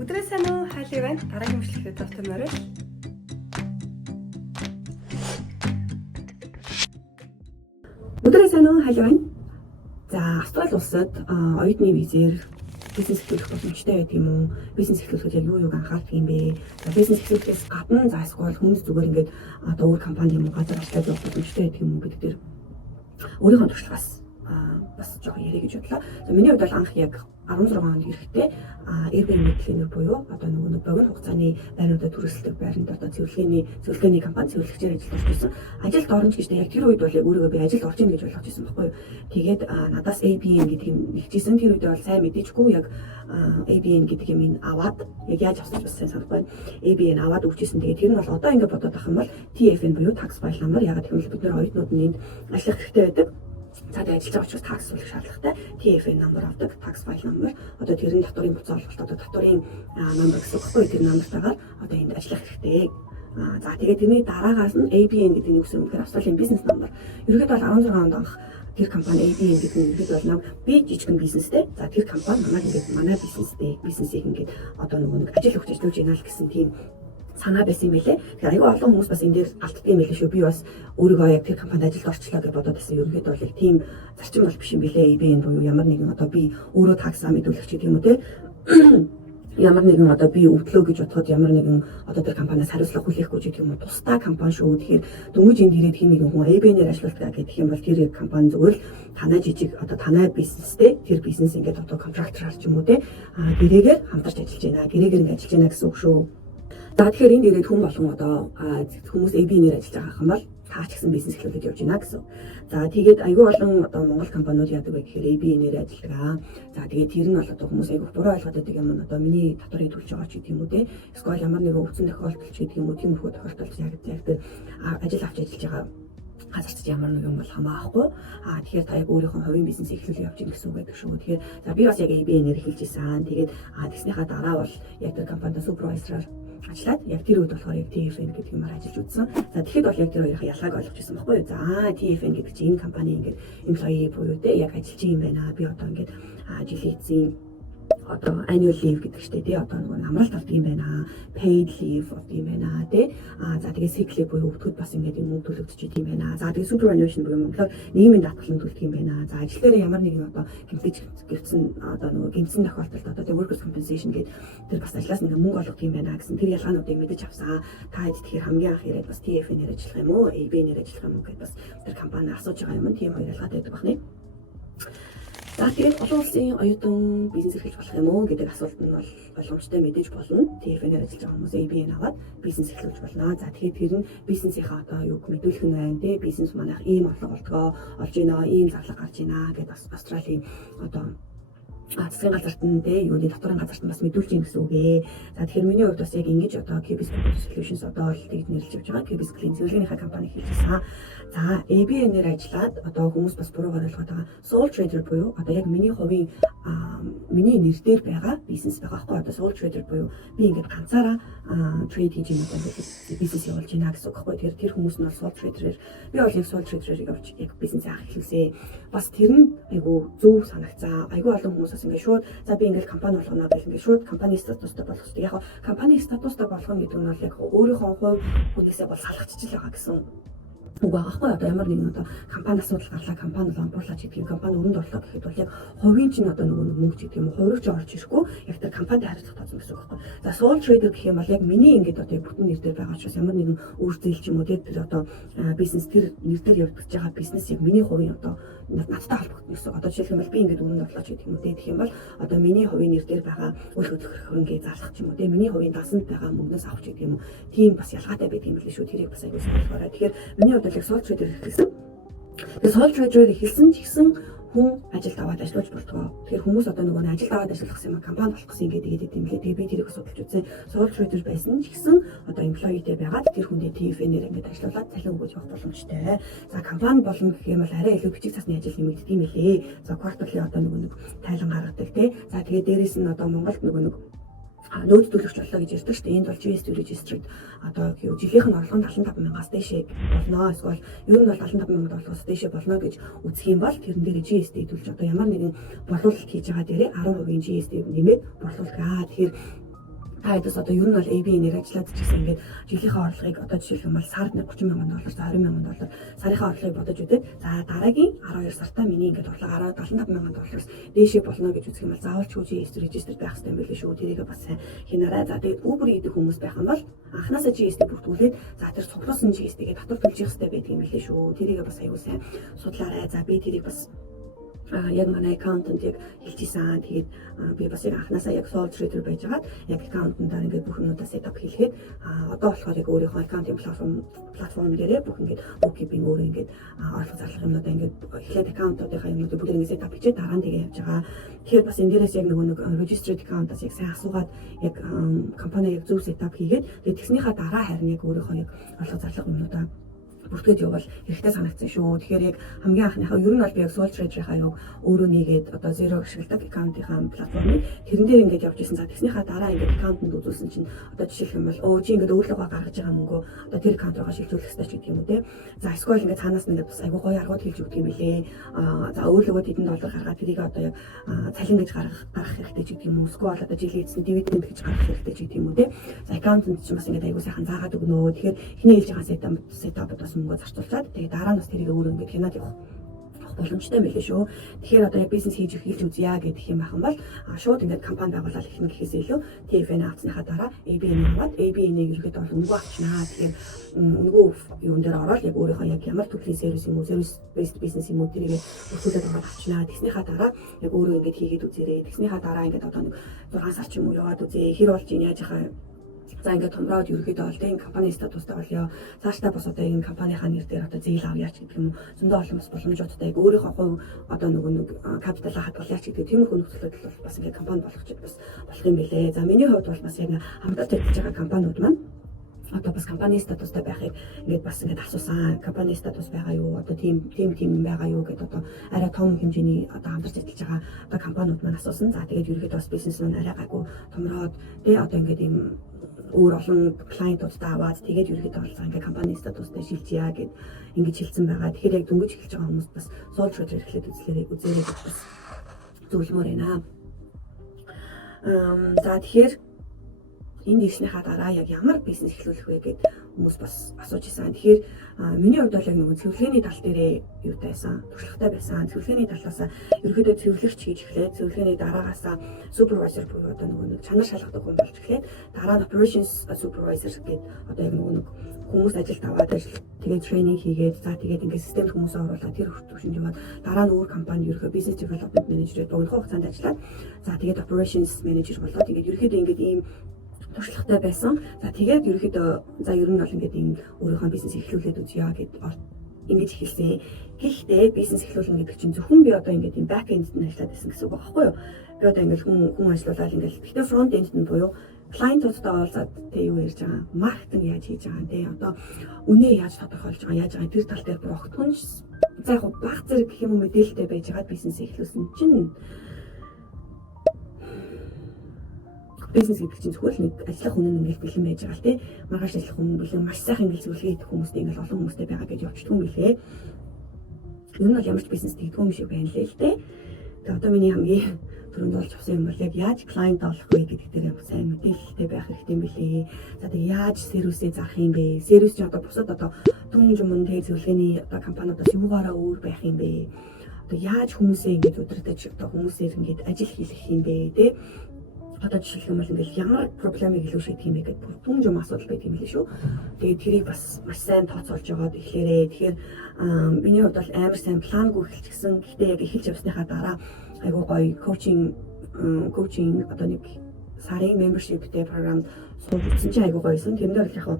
Өдрөө сайн уу? Хайлт байна. Дараагийн бичлэгээр тавтамаар. Өдрөө сайн уу? Хайлт байна. За, Австрали улсад оюутны визээр бизнес эхлүүлэх боломжтой байдаг юм уу? Бизнес эхлүүлэхэд яг юу анхаардаг юм бэ? За, бизнес эхлүүлэхээс гадна за эсвэл хүмүүс зүгээр ингээд одоо өөр компани юм уу газар ажиллаж явах боломжтой байдаг юм уу гэдэг дээр өөрийнхөө туршлагаас бас жоохон ярих гэж бодлоо. За, миний хувьд бол анх яг 16 онд ирэхдээ Airbnb клинер буюу одоо нөгөө богино хугацааны байрнуудад төрөлсөлдөг байранд одоо зөвлөгөөний компани зөвлөгчээр ажиллаж байсан. Ажилд орно гэж яг тэр үед бол яг өөрийгөө би ажилд орж ийн гэж ойлгож байсан байхгүй юу. Тэгээд надаас ABN гэдэг юм нэгжсэн тэр үед бол сайн мэдээчгүй яг ABN гэдэг юм аваад яг яаж авсан бас сайн санахгүй. ABN аваад өгчээсэн. Тэгээд тэр нь бол одоо ингээд бодоод авах юм бол TFN буюу tax file number яг гэвэл бид нэр оюутнууд нь ажиллах хэрэгтэй байдаг. Цаад ажиллаж байгаа учраас такс суулгах шаардлагатай. TFN number авдаг, tax file number. Одоо тэрний татварын буцаа олголт одоо татварын number гэсэн үг байхгүй. Тэр number-тайгаар одоо энд ажиллах хэрэгтэй. За тэгээд тэрний дараагаас нь ABN гэдэг нь юу гэсэн юм бэ? Австралийн бизнес number. Ерөнхийдөө бол 16 онд анх тэр компани ABN гэдэг нь ерөнхийдөө бол би жижигхэн бизнестэй. За тэр компани манай бизнесийг ингээд одоо нэг ажил өгч ажиллаж байна л гэсэн тийм санаа байсан юм билээ. Тэгэхээр аюу олон хүмүүс бас энэ дээр алддаг юм билээ шүү. Би бас өөрийгөө яг тэр компанид ажилд орчлоо гэж бодоод байсан. Ерөнхийдөө бол яг тийм зарчим бол биш юм билээ. ABN буюу ямар нэгэн одоо би өөрөө таксаа мэдүүлэх ч гэдэг юм уу те. Ямар нэгэн одоо би өвдлөө гэж бодоход ямар нэгэн одоо тэр компаниас хариуцлага хүлээхгүй ч гэдэг юм уу. Тусдаа компани шүү. Тэгэхээр дөнгөж энд ирээд хин нэгэн хүн ABN-ээр ажилладаг гэдэг юм бол тэр компани зүгээр л танай жижиг одоо танай бизнестэй тэр бизнес ингээд одоо контрактор ч юм уу те. Гэрээгээр хамтарч ажиллаж байна. Гэрээгээр ингээд ажиллаж байна гэсэн үг шүү. За тэгэхээр энд ирээд хүн болгон одоо хүмүүс ABN-ээр ажиллаж байгаа юм бол таач гэсэн бизнес эхлүүлээд явж байна гэсэн. За тэгээд айгүй олон одоо Монгол компаниуд яадаг вэ гэхээр ABN-ээр ажиллагаа. За тэгээд тэр нь бол одоо хүмүүс айгүй буруу ойлгоод байдаг юм одоо миний татварыг төлж байгаа ч гэдэг юм уу те. Эсвэл ямар нэгэн өвцөн тохиолдол ч гэдэг юм уу тиймэрхүү тохиолдолд яг ажил авч ажиллаж байгаа газарт ямар нэг юм бол хамаахгүй. Тэгэхээр та яг өөрийнхөө хувийн бизнес эхлүүлээ явж гин гэсэн үг байдаг шүү. Тэгэхээр за би бас яг ABN-ээр эхэлж исэн. Тэгээд тэгснийхаа дараа бол яг тэр компанид супервайзераар ажиллаад яг тэр үед болохоор яг TFN гэдэг юмар ажиллаж үзсэн. За тэгэхэд бол яг тэр хоёрын ялгааг ойлгож ирсэн байхгүй юу? За TFN гэдэг чинь энэ компани ингээд employee буюу те яг ажиллаж юм байна. Би одоо ингээд жилийн эцсийн одоо annual leave гэдэг чтэй тий одоо нэг амралт авдаг юм байна. Paid leave авдаг юм байна тий. За тэгээ sick leave буюу өвдгөд бас ингээд мөнгө төлөгдөж идэв юм байна. За тэгээ superannuation буюу монголоор нийгмийн даатгалын төлдөг юм байна. За ажил дээр ямар нэгэн одоо гэмтсэн одоо нөгөө гэмтсэн тохиолдолд одоо тэгээ workers compensation гэдэг тэр бас ажлаас нэг мөнгө олгох юм байна гэсэн тэр ялгаануудыг мэдэж авсан. Та тэгэхээр хамгийн анх яриад бас TFN-ээр ажиллах юм уу, ABN-ээр ажиллах юм уу гэдээ бас тэр компани асууж байгаа юм. Тийм хоёр ялгаатай байдаг байна. За тэгээд олон улсын оюутан бизнес эрхэлж болох юм уу гэдэг асуулт нь бол боломжтой мэдээж болно. TFN-ээр ажиллаж байгаа хүмүүс ABN аваад бизнес эхлүүлж болно. За тэгээд тэр нь бизнесийнхаа одоо юуг мэдүүлэх нь байна те. Бизнес манайх ийм орлого олж ийнэ, ийм зарлага гарч ийнэ гэдэг Австралийн одоо засгийн газарт нь те юуны татварын газарт нь бас мэдүүлж юм гэсэн үг ээ. За тэгэхээр миний хувьд бас яг ингэж одоо KBS Solutions одоо л тэгж нэрлэж явж байгаа. KBS Clean зөвлөгөөнийхөө компани хийжсэн. За ABN-ээр ажиллаад одоо хүмүүс бас буруугаар ойлгоод байгаа. Sole trader буюу одоо яг миний хувийн миний нэр дээр байгаа бизнес байгаа байхгүй одоо sole trader буюу би ингээд ганцаараа трейд хийж байгаа бизнес явуулж байна гэсэн үг байхгүй. Тэгэхээр тэр хүмүүс нь бол sole trader-ээр би бол яг sole trader-ыг авч яг бизнес авах хэлсэн. Бас тэр нь айгу зөв санагцаа. Айгу олон хүмүүс бас ингээд шууд за би ингээд компани болгоно гэх ингээд шууд компани статустай болох хэрэгтэй. Яг компани статустай болгоно гэдэг нь бол яг өөрийнхөө хувь хүнээсээ бол салгачж л байгаа гэсэн үг байхгүй одоо ямар нэгэн одоо компани асуудал гарлаа компани бол амбуурлаач гэдэг юм компани өрөнд орлоо гэхэд бол яг хувийн чинь одоо нөгөө мөнгө ч гэдэг юм хувирч орж ирэхгүй яг тэр компанид харилцах тооцсон гэсэн үг байхгүй. За sole trader гэх юм бол яг миний ингээд одоо бүтэн нэр дээр байгаа учраас ямар нэгэн үр зээл ч юм уу тэр одоо бизнес тэр нэр дээр явагдаж байгаа бизнес яг миний хувийн одоо надтай холбогдсон гэсэн. Одоо жишээлх юм бол би ингээд өрөнд орлооч гэдэг юм уу гэх юм бол одоо миний хувийн нэр дээр байгаа үйл хөдлөх хөрөнгөийг зарлах ч юм уу миний хувийн дасанд байгаа мөнгнөөс авах гэдэг юм уу тийм бас ялгаатай байдаг юм билээ шүү. Тэрийг бас аягүй сануулаарай. Тэгэхээр миний хувьд sole trader эхэлсэн. Тэгээ sole trader эхэлсэн ч гэсэн хүн ажилд аваад ажиллаж болтгоо. Тэгэхээр хүмүүс одоо нөгөө ажилд аваад ажиллах юм компани болох гэсэн ингээд игээд юм лээ. Тэгээ би тэрийг асуудалж үзсэн. Sole trader байсан ч гэсэн одоо employeeтэй байгаад тэр хүндээ TFN-ээр ингээд ажиллуулад цалин өгөөж явах боломжтой. За компани болно гэх юм бол арай илүү бичиг цасны ажил нэмэгддэг юм лээ. За кварталын одоо нэг тайлан гаргадаг тий. За тэгээ дээрэс нь одоо Монголд нөгөө нөөц төлөвч боллоо гэж ярьдаг шүү дээ. Энд бол GST registered одоо жилийнх нь орлого 75,000-аас дээшээ болно. Эсвэл ер нь бол 75,000 доллараас дээшээ болно гэж үзэх юм бол тэрэн дээр GST төлж одоо ямар нэгэн борлуулалт хийж байгаа дээрээ 10% GST нэмээд борлуулах. Тэгэхээр та хэдээс одоо ер нь бол ABN-ээр ажиллаад чийсэн ингээд жилийнхээ орлогыг одоо жишээлх юм бол сард $30,000, за $20,000 сарын орлогыг бодож үзээд за дараагийн 12 сартаа миний ингээд орлого $75,000 дээшээ болно гэж үзэх юм бол заавал ч GS регистр байх хэрэгтэй юм билээ шүү. Тэрийг бас сайн хийнарай. За тэгээд Uber идэх хүмүүс байх юм бол анханасаа GS-ийг бүртгүүлээд за тэр цуглуулсан GS-ийг татвар төлж явах хэрэгтэй байдаг юм билээ шүү. Тэрийг бас аягүй сайн судлаарай. За би тэрийг бас яг манай аккаунтанд яг хэлчихсэн. Тэгээд би бас яг анханасаа яг sole trader байж байгаа. Яг аккаунтандаа ингээд бүх юмудаа setup хийлгээд одоо болохоор яг өөрийнхөө аккаунтын платформ дээрээ бүх ингээд bookkeeping өөрөө ингээд орлого зарлах юмудаа ингээд эхлээд аккаунтуудынхаа юмудыг бүгд ингээд setup хийгээд дараа нь тэгээ явж байгаа. Тэгэхээр бас энэ дээрээс яг нэг registered account-аас яг сайн асуугаад яг компани яг зөв setup хийгээд тэгээд тэгснийхаа дараа харин яг өөрийнхөө яг орлого зарлах юмудаа бүртгээд явбал хэрэгтэй санагдсан шүү. Тэгэхээр яг хамгийн анхныхаа ер нь бол би яг sole trader-ийнхаа яг өөрөө нэгээд одоо zero ашигладаг аккаунтынхаа платформыг тэрэн дээр ингээд явж исэн. За тэгснийхаа дараа ингээд аккаунтанд үзүүлсэн чинь одоо жишээлх юм бол чи ингээд өөрлөгөө гаргаж байгаа мөнгөө одоо тэр аккаунт руугаа шилжүүлэх хэрэгтэй ч гэдэг юм уу те. За эсвэл ингээд цаанаас ингээд бас айгүй гоё аргууд хэлж өгдөг юм билээ. За өөрлөгөө $1 гаргаад тэрийг одоо яг цалин гэж гаргах хэрэгтэй ч гэдэг юм уу. Эсвэл одоо жилийн эцэст дивиденд гэж гаргах хэрэгтэй ч гэдэг юм уу те. За аккаунтанд чинь бас ингээд айгүй сайхан заагаад өгнө. Тэгэхээр эхний хэлж байгаа setup бас мөнгө зарцуулчаад тэгээ дараа нь бас тэрийг өөрөө ингээд хянаад явах боломжтой юм билээ шүү. Тэгэхээр одоо яг бизнес хийж эхэлж үзье гэдэг юм бахан бол шууд ингээд компани байгуулалт ихнэ гэхээс илүү TFN авцсныхаа дараа ABN аваад ABN-ийг ерөөдөө бол өнгөө авчнаа. Тэгэхээр өнгөө юун дээр ороод яг өөрийнхөө яг ямар төрлийн сервис юм уу, service based business юм уу тэрийг бүртгүүлээд ороод авчнаа. Тэгснийхаа дараа яг өөрөө ингээд хийгээд үзээрэй. Тэгснийхаа дараа ингээд одоо нэг 6 сар ч юм уу яваад үзье. Хэр болж ийн яаж яхаа. За ингээд томроод ерөөдөө бол энэ компани статустай болёо. Цаашдаа бас одоо энэ компанийхаа нэр дээр одоо зээл авъяач гэдэг юм уу. Зөндөө олон бас боломжуудтай яг өөрийнхөө хувь одоо нэг капиталаа хадгалъяач гэдэг тиймэрхүү нөхцөлөд бол бас ингээд компани болох ч бас болох юм билээ. За миний хувьд бол бас яг хамтдаа ажиллаж байгаа компаниуд маань одоо бас компани статустай байхыг ингээд бас ингээд асуусан. Компани статус байгаа юу? Одоо тийм байгаа юу гэдээ одоо арай том хэмжээний одоо хамтарч ажиллаж байгаа одоо компаниуд маань асуусан. За тэгээд ерөөдөө бас бизнес маань арай гайгүй томроод одоо ингээд ийм өөр олон клиентуудтай аваад тэгээд ерөөдөө бол ингээд компани статустай шилжийа гэд ингэж хэлсэн байгаа. Тэгэхээр яг дөнгөж эхэлж байгаа хүмүүс бас sole trader эхлээд үзээрэй бас зөвлөмөр байна. За тэгэхээр энэ дэвшнийхаа дараа яг ямар бизнес эхлүүлэх вэ гэд хүмүүс бас асууж ирсэн. Тэгэхээр миний хувьд бол яг нэг цэвэрлэгээний тал дээрээ юутай байсан, туршлагатай байсан. Цэвэрлэгээний талаас ерөөдөө цэвэрлэгч хийж эхлээд цэвэрлэгээний дараагаас supervisor буюу одоо нэг чанар шалгадаг хүн болж эхлээд дараа нь operations supervisor гэдэг одоо яг нэг хүмүүс ажилд аваад тэгээд тренинг хийгээд за тэгээд ингээд системд хүмүүсээ оруулаад тэр төвшөнд яваад дараа нь өөр компани ерөөдөө business development manager-ээр богино хугацаанд ажиллаад за тэгээд operations manager болоод тэгээд ерөөдөө ингээд ийм туршлагатай байсан. За тэгээд ерөөхдөө за ер нь бол ингээд энэ өөрийнхөө бизнес эхлүүлээд үзье гэд ингэж эхэлсэн. Гэхдээ бизнес эхлүүлнэ гэдэг чинь зөвхөн би одоо ингээд энэ back end-д нь ажиллаад байсан гэсэн үг байхгүй юу? Би одоо ингээд хүн ажиллуулаад ингээд гэхдээ front end нь буюу клиентуудтай уулзаад тэг юу ярьж байгаа, маркетинг яаж хийж байгаа те одоо үнэ яаж тодорхойлж байгаа, яаж байгаа тэр тал дээр огтхон за яг баг зэрэг гэх юм мэдээлэлтэй байж байгаа бизнес эхлүүлсэн чинь бизнес гэдэг чинь зөвхөн нэг ажиллах хүн ингээд бэлэн байж байгаа л те маргааш ажиллах хүн бэлэн маш сайхан ингээд зөвлөгөө өгөх хүмүүстэй ингээд олон хүмүүстэй байгаа гэж явчихдаг юм билээ. Ер нь бол ямар ч бизнес тэгдэг юм шиг байна лээ л те. Тэгээ одоо миний хамгийн түрүүнд болж авсан юм бол яг яаж клиент олох вэ гэдэг дээр сайн мэдээлэлтэй байх хэрэгтэй юм билээ. За тэгээ яаж сервисээ зарах юм бэ? Сервис чинь одоо бусад одоо түн юмн тэг зөвлөгөөний одоо компаниудаас юугаараа өөр байх юм бэ? Одоо яаж хүмүүсээ ингээд удирдах одоо хүмүүсээр ингээд ажил хийх юм бэ те? Одоо жишээлх юм бол ингээд ямар проблемыг илүү шийдэх юм бэ гэдэг түн юм асуудал байдаг юм лээ шүү. Тэгээд тэрийг бас маш сайн тооцоолж яваад эхлээрээ. Тэгэхээр миний хувьд бол амар сайн плангүй эхэлчихсэн. Гэхдээ яг эхэлж явсныхаа дараа айгуу гоё коучинг одоо нэг сарын membershipтэй програмд сууж үзсэн чинь айгуу гоёсэн. Тэрнээр яг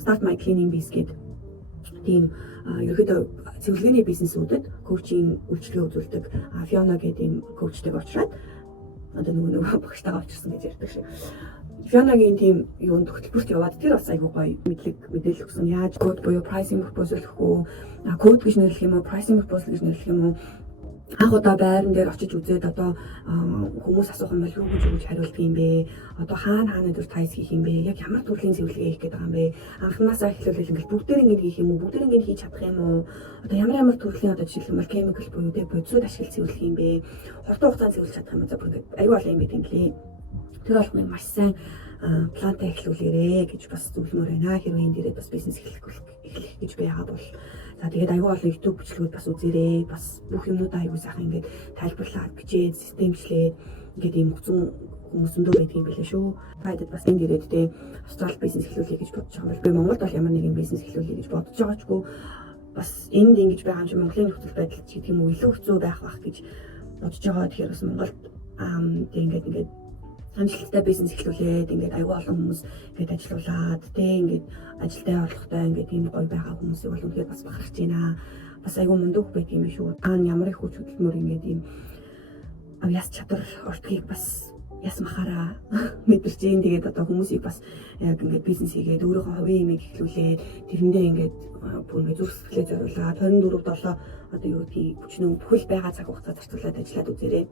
start my cleaning biz гэдэг тийм ерөөдөө цэвэрлэгээний бизнесүүдэд коучинг үйлчлэгээ үзүүлдэг Fiona гэдэг юм коучтэйг уулзаад одоо нөгөө багштайгаа очирсан гэж ярьдаг шиг. Fiona-гийн тийм юунд хөтөлбөрт яваад тэр бас айгуу гоё мэдээлэл өгсөн. Яаж код буюу pricing proposal өгөх үү? Код гэж нэрлэх юм уу? Pricing proposal гэж нэрлэх юм уу? Анх удаа байран дээр очиж үзээд одоо хүмүүс асуух юм бол юу гэж хариулдаг юм бэ? Одоо хаана дээр тайс хийх юм бэ? Яг ямар төрлийн зөвлөгөө хийх гэдэг юм бэ? Анхнаасаа эхлээл ингээд бүгдээр ингээд хийх юм уу? Бүгдээр ингээд хийж чадах юм уу? Одоо ямар төрлийн одоо жишээлх юм бол chemical буюу тэ бодисууд ашиглаж зөвлөх юм бэ? Хурдан хугацаанд зөвлөж чадах юм уу? За бүр ингээд аюул олон юм байт юм лээ. Тэр болгоныг маш сайн плантай эхлүүлээрэ гэж бас зөвлөмөр байна. Хэрвээ энэ дээрээ бас бизнес эхлэх гэж байгаа бол за тэгээд аюул олон YouTube бичлэгүүд бас үзээрэй. Бас бүх юмнуудаа аюул сайхан ингээд тайлбарлаад бичээд системчлээд ингээд ийм хүмүүс өндөө байдаг юм билээ шүү. Таадаг бас энэ дээрээ тэ Австрали бизнес эхлүүлэе гэж бодож байгаа бол би Монголд бол ямар нэгэн бизнес эхлүүлэе гэж бодож байгаачгүй бас энд ингэж байгаа юм чи Монголын нөхцөл байдал ч гэдэг юм уу илүү хэцүү байх гэж бодож байгаа. Тэгэхээр бас Монголд ингээд амжилттай бизнес эхлүүлээд ингээд аюул олон хүмүүс ингээд ажиллаулаад ингээд ажилтай орлоготой ингээд ийм гоё байгаа хүмүүсийг бол үнэхээр бас бахархаж байна. Бас аюул мундаг байт юм шүү. Ямар их хүч хөдөлмөр ингээд ийм яс чадвар ордгийг бас яс махаараа мэдэрч юм. Тэгээд одоо хүмүүсийг бас яг ингээд бизнес хийгээд өөрийнхөө хувийн имийг эхлүүлээд тэрэндээ ингээд бүр ингээд зүрх сэтгэлээ зориулаад 24/7 одоо юу гэдгийг бүчнөө бүхэл байгаа цаг хугацаа зарцуулаад ажиллаад үзээрэй.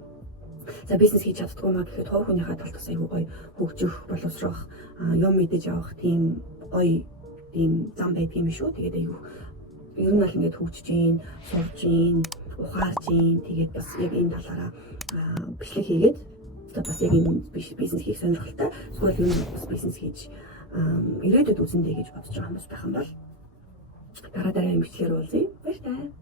За бизнес хийж чаддгүй маа гэхэд хувь хүнийхээ талд бас аюу гоё хөгжих, боловсрох, юм мэдэж авах тийм гоё тийм зам байдаг юм шүү. Тэгээд аюу ер нь бол ингээд хөгжиж гин, сурж гин, ухаарж гин. Тэгээд бас яг энэ талаараа бичлэг хийгээд одоо бас яг энэ бизнес хийх сонирхолтой. Эсвэл ер нь бас бизнес хийж ирээдүйд үзэндэй гэж бодож байгаа хүмүүс байх юм бол дараа дараагийн бичлэгээр уулзъя. Баяр таа.